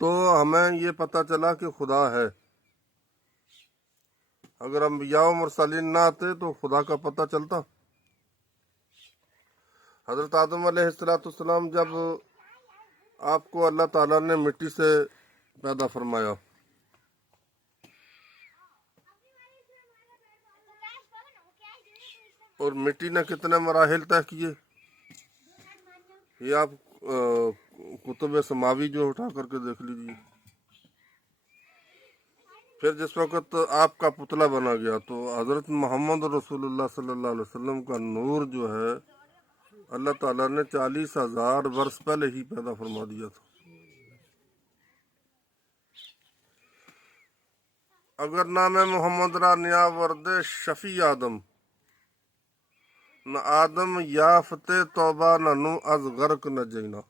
تو ہمیں یہ پتہ چلا کہ خدا ہے۔ اگر انبیاء و مرسلین نہ آتے تو خدا کا پتہ چلتا؟ حضرت آدم علیہ السلام جب آپ کو اللہ تعالیٰ نے مٹی سے پیدا فرمایا، اور مٹی نے کتنے مراحل طے کیے، یہ آپ کتب سماوی جو اٹھا کر کے دیکھ لیجیے۔ پھر جس وقت آپ کا پتلا بنا گیا تو حضرت محمد رسول اللہ صلی اللہ علیہ وسلم کا نور جو ہے اللہ تعالیٰ نے 40,000 برس پہلے ہی پیدا فرما دیا تھا۔ اگر نام محمد را نیا ورد شفیع آدم، نہ آدم یافت توبہ نہ نو از غرق نہ جینا۔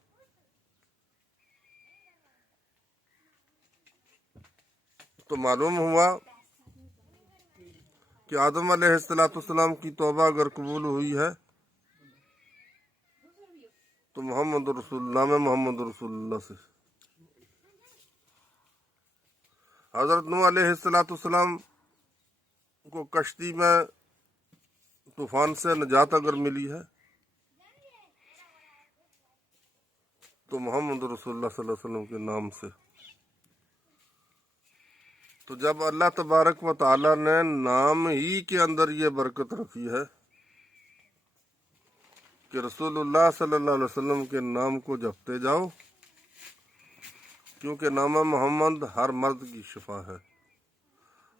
تو معلوم ہوا کہ آدم علیہ السلام کی توبہ اگر قبول ہوئی ہے تو نام محمد رسول اللہ سے۔ حضرت نوح علیہ السلام کو کشتی میں طوفان سے نجات اگر ملی ہے تو محمد رسول اللہ صلی اللہ علیہ وسلم کے نام سے۔ تو جب اللہ تبارک و تعالیٰ نے نام ہی کے اندر یہ برکت رکھی ہے کہ رسول اللہ صلی اللہ علیہ وسلم کے نام کو جپتے جاؤ، کیونکہ نام محمد ہر مرض کی شفا ہے،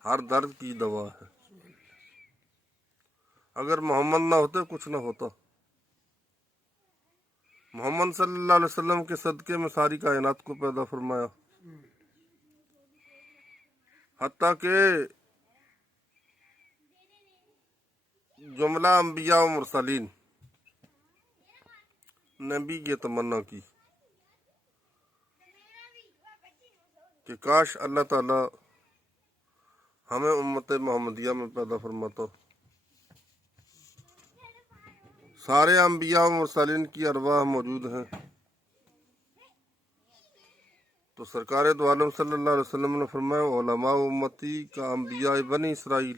ہر درد کی دوا ہے۔ اگر محمد نہ ہوتے کچھ نہ ہوتا۔ محمد صلی اللہ علیہ وسلم کے صدقے میں ساری کائنات کو پیدا فرمایا، حتیٰ کہ جملہ انبیاء و مرسلین نے بھی یہ تمنا کی کہ کاش اللہ تعالی ہمیں امت محمدیہ میں پیدا فرماتا۔ سارے انبیاء و مرسلین کی ارواح موجود ہیں، تو سرکار دو عالم صلی اللہ علیہ وسلم نے فرمایا علماء امتی کا انبیاء بنی اسرائیل،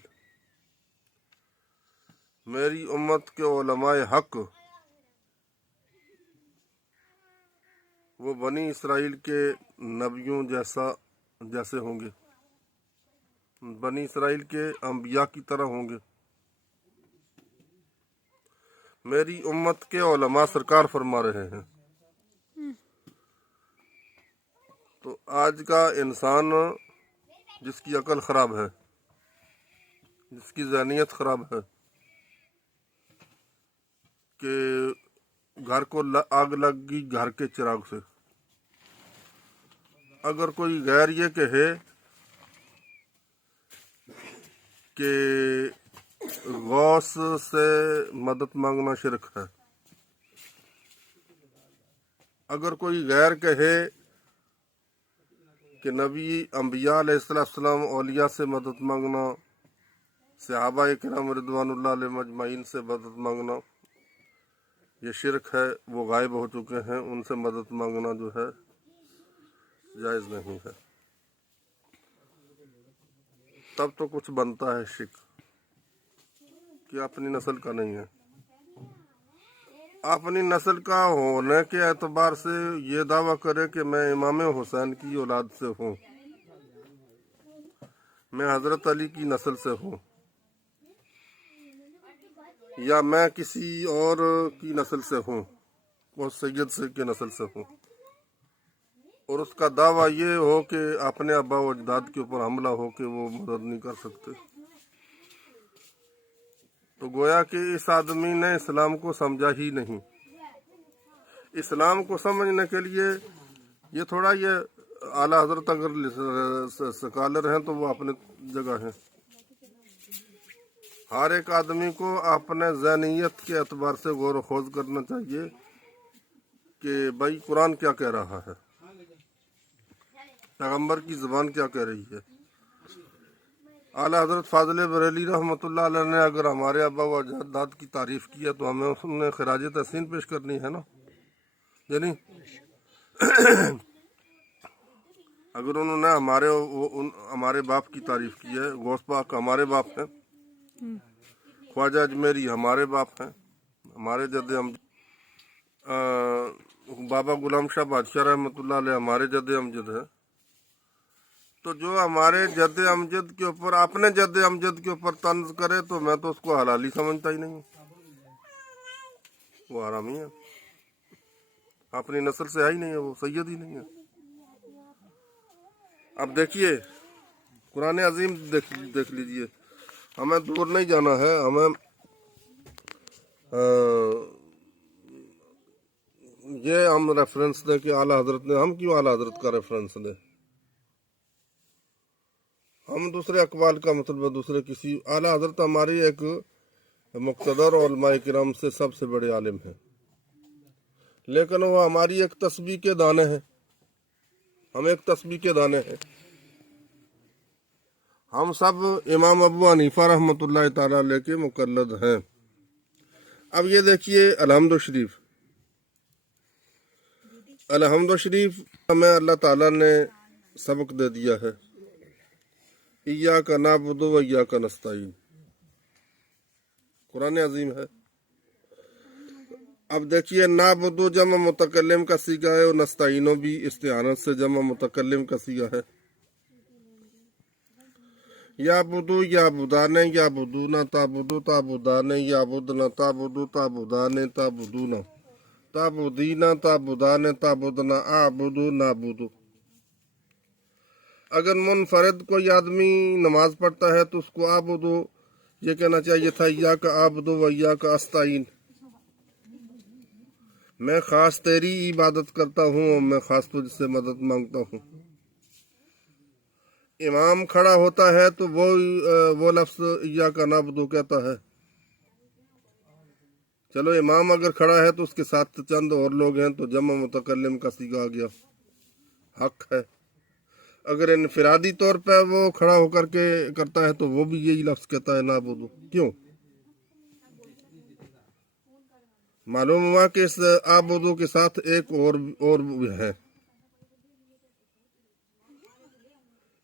میری امت کے علماء حق وہ بنی اسرائیل کے نبیوں جیسے ہوں گے، بنی اسرائیل کے انبیاء کی طرح ہوں گے۔ میری امت کے علماء سرکار فرما رہے ہیں۔ تو آج کا انسان جس کی عقل خراب ہے، جس کی ذہنیت خراب ہے کہ گھر کو آگ لگ گئی گھر کے چراغ سے، اگر کوئی غیر یہ کہے کہ غوث سے مدد مانگنا شرک ہے، اگر کوئی غیر کہے کہ نبی انبیاء علیہ السلام اولیاء سے مدد مانگنا، صحابہ کرام رضوان اللہ علیہ مجمعین سے مدد مانگنا یہ شرک ہے، وہ غائب ہو چکے ہیں، ان سے مدد مانگنا جو ہے جائز نہیں ہے، تب تو کچھ بنتا ہے شرک کہ اپنی نسل کا نہیں ہے۔ اپنی نسل کا ہونے کے اعتبار سے یہ دعویٰ کرے کہ میں امام حسین کی اولاد سے ہوں، میں حضرت علی کی نسل سے ہوں، یا میں کسی اور کی نسل سے ہوں، وہ سید سے کی نسل سے ہوں، اور اس کا دعویٰ یہ ہو کہ اپنے آبا و اجداد کے اوپر حملہ ہو کہ وہ مدد نہیں کر سکتے، تو گویا کہ اس آدمی نے اسلام کو سمجھا ہی نہیں۔ اسلام کو سمجھنے کے لیے یہ تھوڑا یہ اعلیٰ حضرت اگر سکالر ہیں تو وہ اپنے جگہ ہیں، ہر ایک آدمی کو اپنے ذہنیت کے اعتبار سے غور و خوض کرنا چاہیے کہ بھائی قرآن کیا کہہ رہا ہے، پیغمبر کی زبان کیا کہہ رہی ہے۔ اعلیٰ حضرت فاضل بریلی رحمۃ اللہ علیہ نے اگر ہمارے آبا و اجداد کی تعریف کی ہے تو ہمیں اس نے خراج تحسین پیش کرنی ہے نا، یعنی अगर उन्होंने हमारे बाप की तारीफ की है, गौस पाक हमारे बाप हैं, ख्वाजा अजमेरी हमारे बाप हैं, हमारे जद्दे हम बाबा गुलाम शाह बादशाह रहमतुल्लाह अलैह हमारे जद्दे अमजद है, तो जो हमारे जद्दे अमजद के ऊपर अपने जद्दे अमजद के ऊपर तंज करे तो मैं तो उसको हलाली समझता ही नहीं हूँ, वो हरामी है, अपनी नस्ल से है ही नहीं है, वो सैयद ही नहीं है। अब देखिए कुरान अजीम देख लीजिए, हमें दूर नहीं जाना है, हमें ये हम रेफरेंस दे कि आला हजरत ने, हम क्यों आला हजरत का रेफरेंस दे, हम दूसरे अकबाल का मतलब दूसरे किसी, आला हजरत हमारी एक मुक़्तदर और उलमाए किराम से सबसे बड़े आलिम हैं, लेकिन वो हमारी एक तस्बीह के दाने हैं, हम एक तस्बीह के दाने हैं। हम सब इमाम अबू हनीफा रहमतुल्लाह ताला अलैह के मुक़ल्लिद हैं। अब ये देखिए अलहम्दु शरीफ, अलहम्दु शरीफ हमें अल्लाह ताला ने सबक दे दिया है, इय्याका नअबुदु व इय्याका नस्तईन, कुरान अजीम है। अब देखिए नअबुदु जमा मुतकल्लिम का सीगा है और नस्तईनो भी इस्तिआनत से जमा मुतकल्लिम का सीगा है। याबुदु याबुदाने याबुदूना ताबुदु ताबुदाने याबुदना ताबुदु ताबुदाने ताबुदूना ताबुदीना ताबुदाने ताबुदना आबुदु नाबुदु। अगर मुनफरद कोई आदमी नमाज पढ़ता है तो उसको आबुदु ये कहना चाहिए था, इय्याका आबुदु व इय्याका अस्ताईन, मैं खास तेरी इबादत करता हूँ और मैं खास तुझसे मदद मांगता हूँ। इमाम खड़ा होता है तो वो लफ्ज इय्याका नअबुदु कहता है। चलो इमाम अगर खड़ा है तो उसके साथ चंद और लोग हैं तो जमा मुतकल्लिम का सीगा आ गया, हक है। अगर इनफिरादी तौर पर वो खड़ा होकर के करता है तो वो भी यही लफ्ज कहता है नअबुदु। क्यों? मालूम हुआ कि इस आबुदु के साथ एक और है।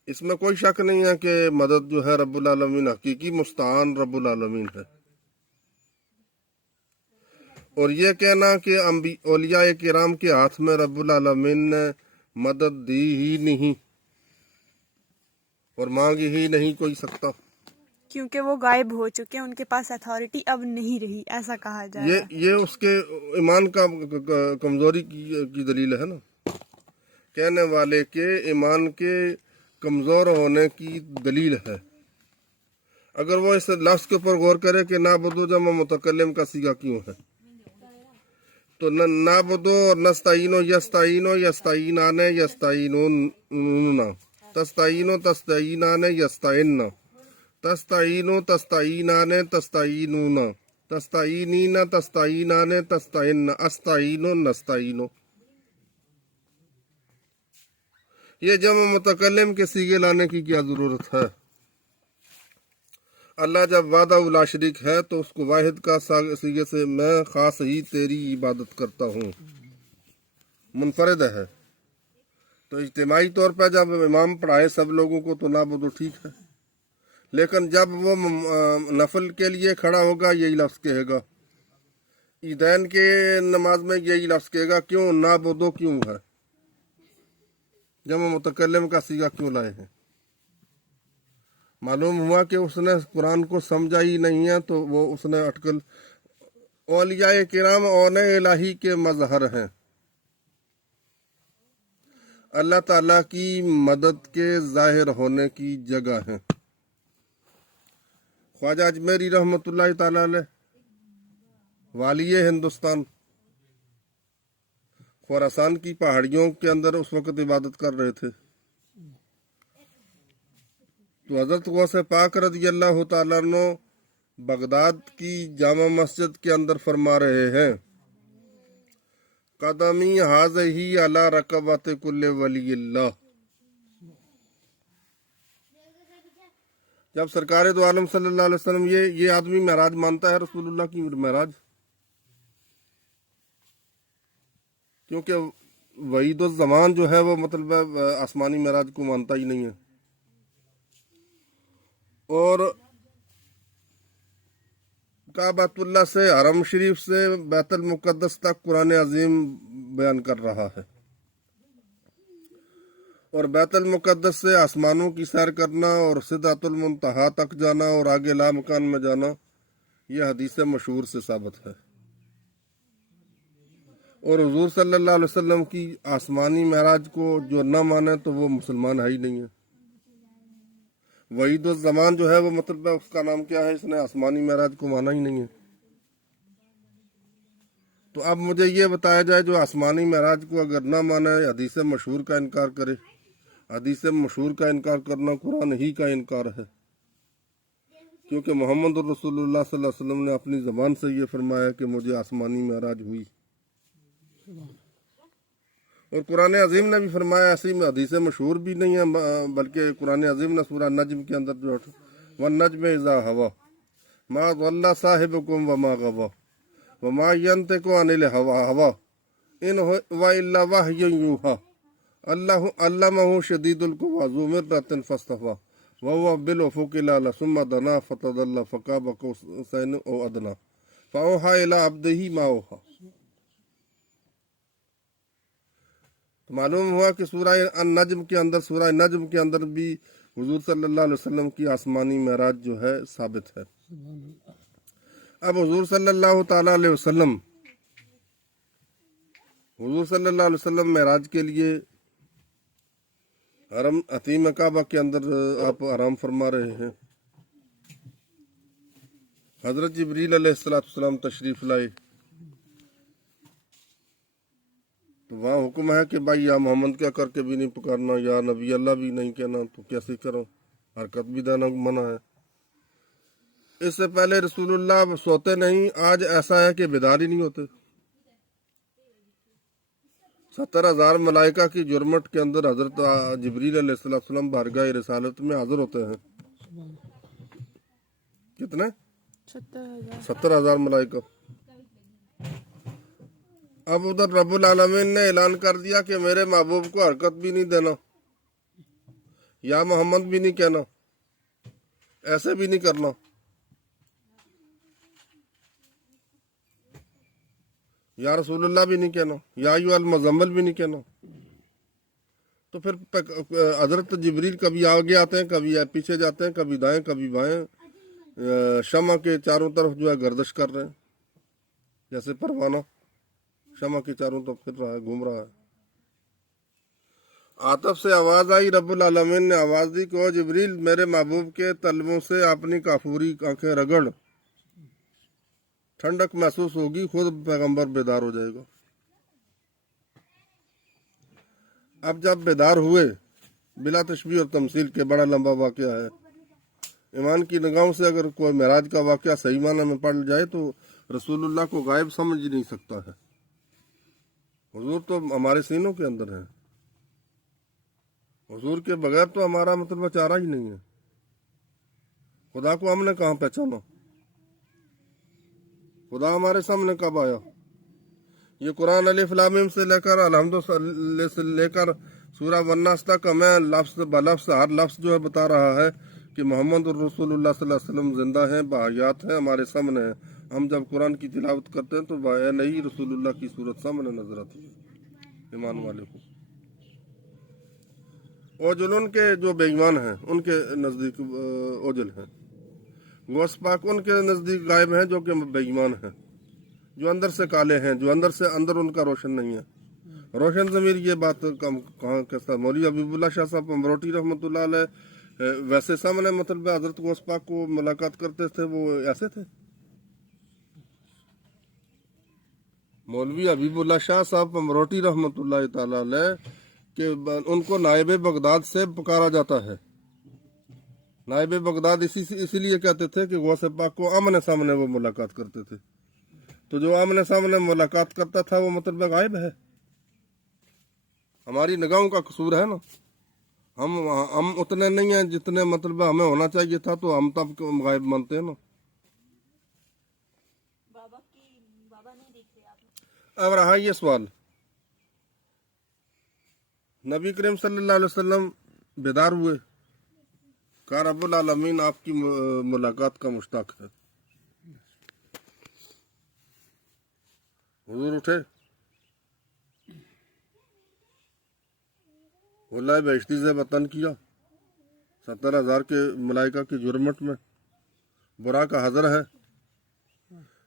इसमें कोई शक नहीं है कि मदद जो है रब्बुल आलमीन, हकीकी मुस्तान रब्बुल आलमीन है। और ये कहना कि औलिया किराम के हाथ में रब्बुल आलमीन ने मदद दी ही नहीं और मांगी ही नहीं कोई सकता, क्योंकि वो गायब हो चुके हैं, उनके पास अथॉरिटी अब नहीं रही, ऐसा कहा जाए। ये उसके ईमान का कमजोरी की दलील है ना, कहने वाले के ईमान के कमजोर होने की दलील है। अगर वो इस लफ्ज के ऊपर गौर करे कि नाबुदु जमा मुतकल्लिम का सीगा क्यों है, तो नाबुदु और नस्ताइनो यस्ताइनो यस्ताइनाने यस्ताइनूना तस्ताइनो तस्ताइनाने यस्ताइन्ना तस्ताइनो तस्ताइनाने तस्ताइनूना तस्ताइनीना तस्ताइनाने तस्ताइन्ना अस्ताइनो नस्ताइनो। ये जमा मुतकल्लिम के सीगे लाने की क्या जरूरत है? अल्लाह जब वादा उला शरीक है तो उसको वाहिद का सीगे से मैं खास ही तेरी इबादत करता हूँ, मुनफरद है। तो इज्तिमाई तौर पर जब इमाम पढ़ाए सब लोगों को तो नाबुदु ठीक है, लेकिन जब वो नफल के लिए खड़ा होगा यही लफ्ज कहेगा, ईदैन के नमाज में यही लफ्ज कहेगा। क्यों नाबुदु क्यों है, जमा मुतकल्लिम का सीगा क्यों लाए हैं? मालूम हुआ कि उसने कुरान को समझा ही नहीं है, तो वो उसने अटकल औलिया किराम औने इलाही के मजहर हैं, अल्लाह ताला की मदद के जाहिर होने की जगह है। ख्वाजा अजमेरी रहमतुल्लाह ताला अलैह वालिये हिंदुस्तान खुरासान की पहाड़ियों के अंदर उस वक्त इबादत कर रहे थे, तो हजरत गौस पाक रज़ी अल्लाह तआला अन्हु बगदाद की जामा मस्जिद के अंदर फरमा रहे हैं, कदमी हाज़ही अला रकबत कुल्ले वलील्लाह। जब सरकार दो आलम सल्लल्लाहु अलैहि वसल्लम ये आदमी महराज मानता है, रसूलुल्लाह की महराज, क्योंकि वहीद ज़मान जो है वो मतलब आसमानी महराज को मानता ही नहीं है। और काबतुल्लाह से हरम शरीफ से बैतुल मुक़द्दस तक कुरान अजीम बयान कर रहा है, और बैतुल मुक़द्दस से आसमानों की सैर करना और सिदरतुल मुंतहा तक जाना और आगे लामकान में जाना, यह हदीस मशहूर से साबित है। और हुजूर सल्लल्लाहु अलैहि वसल्लम की आसमानी महराज को जो न माने तो वो मुसलमान है ही नहीं है। वहीद ज़मान जो है वो मतलब उसका नाम क्या है, इसने आसमानी महराज को माना ही नहीं है। तो अब मुझे ये बताया जाए, जो आसमानी महराज को अगर ना माने, हदीस मशहूर का इनकार करे। हदीस मशहूर का इनकार करना कुरान ही का इनकार है, क्योंकि मोहम्मद रसूलुल्लाह सल्लल्लाहु अलैहि वसल्लम ने अपनी ज़बान से ये फरमाया कि मुझे आसमानी महराज हुई। और कुरान अजीम ने भी फरमाया, ऐसी में हदीस मशहूर भी नहीं है, बल्कि कुरान अजीम ने सूरह नज्म के अंदर जो वन नज्म इज़ा हवा मा ज़ल्ला साहिबुकुम व मा गवा व मा यंतिकु अनिल हवा हवा इन हुवा इल्ला वह्युन यूहा अल्लाहु अल्लमहु शदीदुल कुवा ज़ु मिर्रतिन फस्तफा व हुवा बिल उफ़ुक़िल आला सुम्मा दना फतदल्ला फ़काब कौसैन औ अदना फ़अौहा इला अब्दिही मा औहा। तो मालूम हुआ कि सूरह अन-नज्म के अंदर, सूरह नज्म के अंदर भी हुजूर सल्लल्लाहु अलैहि वसल्लम की आसमानी महराज जो है साबित है। अब हुजूर सल्लल्लाहु ताला अलैहि वसल्लम महराज के लिए हरम हतीम काबा के अंदर आप आराम फरमा रहे हैं। हजरत जिब्रील अलैहिस्सलाम तशरीफ लाए, तो वहाँ हुक्म है कि भाई या मोहम्मद क्या करके भी नहीं पुकारना, या नबी अल्लाह भी नहीं कहना, तो कैसे करो, हरकत भी देना मना है। इससे पहले रसूलुल्लाह सोते नहीं, आज ऐसा है कि बेदार ही नहीं होते। 70,000 मलाइका की जुर्मट के अंदर हजरत जिब्रील अलैहिस्सलाम बारगाह रिसालत में हाजिर होते हैं। कितने? 70,000 मलाइका। अब उधर रब्बुल आलमीन ने ऐलान कर दिया कि मेरे महबूब को हरकत भी नहीं देना, या मोहम्मद भी नहीं कहना, ऐसे भी नहीं करना। या रसूलुल्लाह भी नहीं कहना, या अय्युहल मुज़म्मिल भी नहीं कहना। तो फिर हजरत जिब्रील कभी आगे आते हैं, कभी पीछे जाते हैं, कभी दाएं कभी बाएं, शमा के चारों तरफ जो है गर्दिश कर रहे हैं, जैसे परवाना शमा के चारों तरफ फिर रहा है, घूम रहा है। आतफ से आवाज आई, रब्बुल आलमीन ने आवाज दी कि जिब्रील मेरे महबूब के तलवों से अपनी काफूरी आंखें रगड़, ठंडक महसूस होगी, खुद पैगंबर बेदार हो जाएगा। अब जब बेदार हुए, बिला तशबीह और तमसील के, बड़ा लंबा वाकया है। ईमान की निगाहों से अगर कोई महराज का वाकया सही माना में पढ़ जाए तो रसूलुल्लाह को गायब समझ ही नहीं सकता है। हुजूर तो हमारे सीनों के अंदर है, हुजूर के बगैर तो हमारा मतलब चारा ही नहीं है। खुदा को हमने कहाँ पहचाना, खुदा हमारे सामने कब आया। ये कुरान अलिफ लाम मीम से लेकर अलहम्दुलिल्लाह से लेकर सूरह वन्नास तक हमें लफ्ज़ बलफ्ज़ हर लफ्ज़ जो है बता रहा है कि मोहम्मद रसूलुल्लाह सल्लल्लाहु अलैहि वसल्लम जिंदा हैं, बाहयात हैं, हमारे सामने हैं। हम जब कुरान की तिलावत करते हैं तो नहीं रसूलुल्लाह की सूरत सामने नजर आती है ईमान वाले को। ओजल उनके जो बेईमान हैं उनके नज़दीक ओजल हैं, गौस पाक उनके नज़दीक गायब हैं जो कि बेईमान हैं, जो अंदर से काले हैं, जो अंदर उनका रोशन नहीं है। रोशन ज़मीर ये बात कहाँ कैसा। मौलवी हबीबुल्लाह शाह साहब अमरोटी रहमतुल्लाह अलैह वैसे सामने मतलब हजरत गौस पाक को मुलाकात करते थे, वो ऐसे थे। मौलवी हबीबुल्लाह शाह साहब अमरोटी रहमतुल्लाह ताला अलैह कि उनको नायब बगदाद से पुकारा जाता है। नायब बगदाद इसीलिए कहते थे कि गौस पाक को आमने सामने वो मुलाकात करते थे। तो जो आमने सामने मुलाकात करता था वो मतलब गायब है। हमारी निगाहों का कसूर है ना, हम उतने नहीं हैं जितने मतलब हमें होना चाहिए था, तो हम तब गायब मानते हैं ना। अब रहा ये सवाल नबी करीम सल्लल्लाहु अलैहि वसल्लम बेदार हुए, कहा रब्बुल आलमीन आपकी मुलाकात का मुश्ताक है। हुजूर उठे, वल्लाह बेइज्जती से वतन किया, 70,000 के मलाइका की जुर्मट में बुरा का हजर है,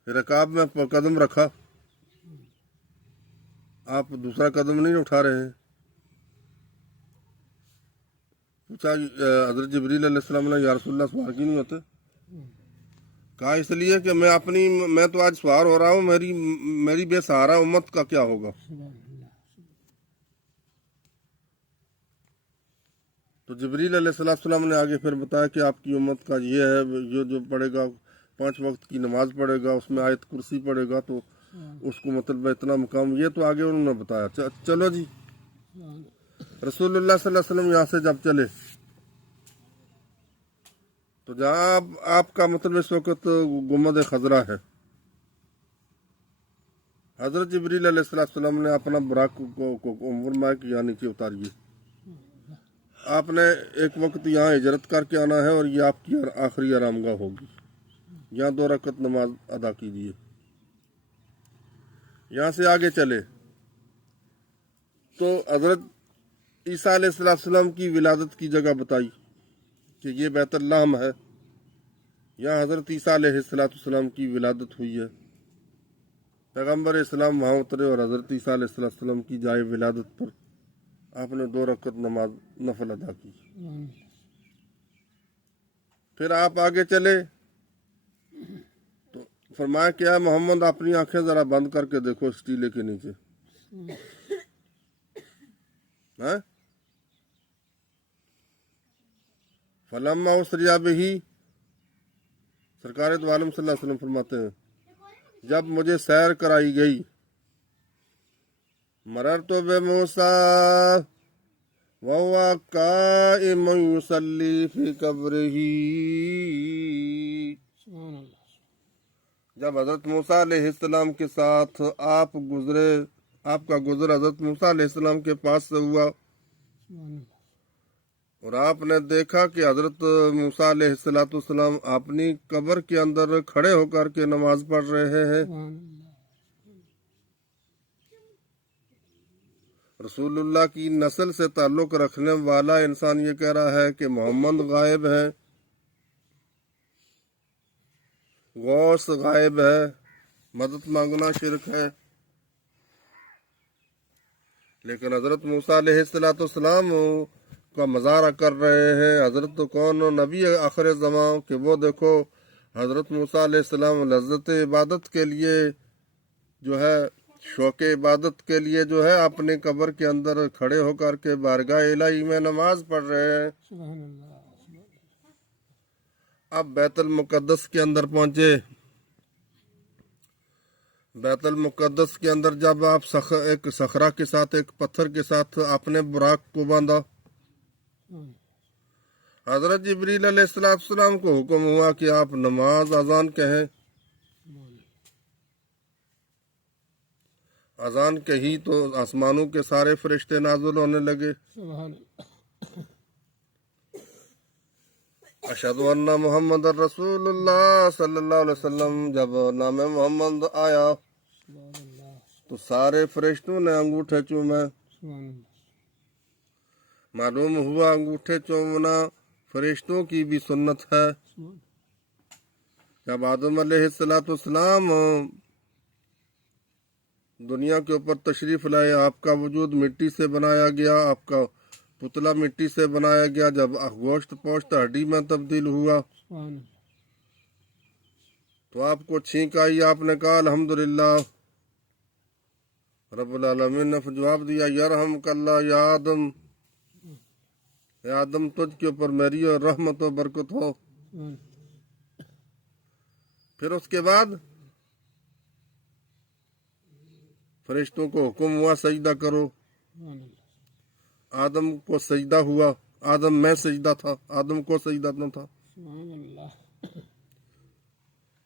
रकाब में कदम रखा, आप दूसरा कदम नहीं उठा रहे हैं। पूछा हजरत जिब्रील अलैहिस्सलाम ने, या रसूलल्लाह सवार क्यों नहीं होते? कहा इसलिए कि मैं तो आज सवार हो रहा हूँ, मेरी बेसहारा उम्मत का क्या होगा। तो जिब्रील अलैहिस्सलाम ने आगे फिर बताया कि आपकी उम्मत का ये है, जो पढ़ेगा 5 वक्त की नमाज पढ़ेगा, उसमें आयत कुर्सी पढ़ेगा तो उसको मतलब इतना मुकाम, ये तो आगे उन्होंने बताया। चलो जी, रसूलुल्लाह सल्लल्लाहु अलैहि वसल्लम यहाँ से जब चले तो जहाँ आपका मतलब इस वक्त गुम्बद खजरा है, हजरत जिब्रील अलैहिस्सलाम ने अपना बुराक को फरमाया कि यहाँ नीचे उतारिए, आपने एक वक्त यहाँ हिजरत करके आना है और ये आपकी आखिरी आरामगाह होगी, यहाँ 2 रकत नमाज अदा कीजिए। यहाँ से आगे चले तो हजरत ईसा अलैहिस्सलाम की विलादत की जगह बताई कि ये बैतुल्लाहम है, यहाँ हजरत ईसा अलैहिस्सलाम की विलादत हुई है। पैगम्बर इस्लाम वहाँ उतरे और हजरत ईसा अलैहिस्सलाम की जाए विलादत पर आपने 2 रकत नमाज नफल अदा की। फिर आप आगे चले तो फरमाया क्या मोहम्मद अपनी आंखें जरा बंद करके देखो इस टीले के नीचे है। फलम्मा उसरिया बिही, सरकार दो आलम सल्लल्लाहु अलैहि वसल्लम फरमाते हैं, जब मुझे सैर कराई गई, मररतु बिमूसा वहुवा काइमुन युसल्ली फी कब्रिही, जब हजरत मूसा अलैहिस्सलाम के साथ आपका गुजर हजरत मूसा अलैहिस्सलाम के पास से हुआ और आपने देखा कि हजरत मूसा अलैहिस्सलाम अपनी कब्र के अंदर खड़े होकर के नमाज पढ़ रहे हैं। रसूलुल्लाह की नस्ल से ताल्लुक रखने वाला इंसान ये कह रहा है कि मोहम्मद गायब है, गौस गायब है, मदद मांगना शिरक है। लेकिन हजरत मूसा अलैहिस्सलाम का मजारा कर रहे हैं। हजरत कौन नबी आखिर ज़मां कि वो देखो हजरत मूसा अलैहिस्सलाम लज्जत इबादत के लिए जो है, शौक इबादत के लिए जो है, अपने कब्र के अंदर खड़े होकर के बारगाह इलाही में नमाज पढ़ रहे हैं। अब बैतुल मुकद्दस के अंदर पहुंचे। बैतुल मुकद्दस के अंदर जब आप एक सखरा के साथ, एक पत्थर के साथ अपने बुराक को बांधा, हजरत जिब्रील अलैहिस्सलाम को हुक्म हुआ कि आप नमाज अजान कहें। अजान कही तो आसमानों के सारे फरिश्ते नाज़िल होने लगे। अशहदु अन्ना मुहम्मद रसूलुल्लाह सल्लल्लाहु अलैहि वसल्लम, जब नाम मोहम्मद आया तो सारे फरिश्तों ने अंगूठे चूमे। मालूम हुआ अंगूठे चूमना फरिश्तों की भी सुन्नत है। जब आदम अलैहिस्सलाम दुनिया के ऊपर तशरीफ लाए, आपका वजूद मिट्टी से बनाया गया, आपका पुतला मिट्टी से बनाया गया। जब गोश्त पोश्त हड्डी में तब्दील हुआ तो आपको छींक आई, आपने कहा अल्हम्दुलिल्लाह रब्बुल आलमीन ने जवाब दिया, यरहमुकल्लाह या आदम तुझ के ऊपर मेरी और रहमत और बरकत हो। फिर उसके बाद फरिश्तों को हुक्म हुआ सजदा करो। आदम को सजदा हुआ। आदम में सजदा था, आदम को सजदा न था।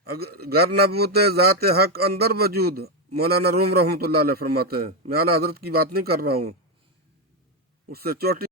अगर नबूते जाते हक अंदर वजूद, मौलाना रूम रहमतुल्लाह अलैह फरमाते हैं, मैं आला हजरत की बात नहीं कर रहा हूँ, उससे चोटी